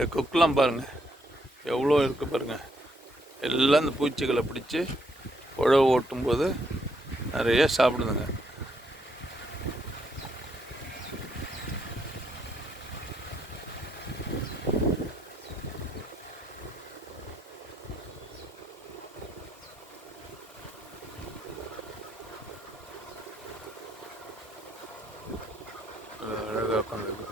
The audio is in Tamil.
இந்த கொக்கெலாம் பாருங்கள் எவ்வளோ இருக்கு பாருங்கள் எல்லாம் இந்த பூச்சிகளை பிடிச்சி உழவு ஓட்டும்போது நிறைய சாப்பிடுதுங்க. அழகாக உட்காந்துருக்கு.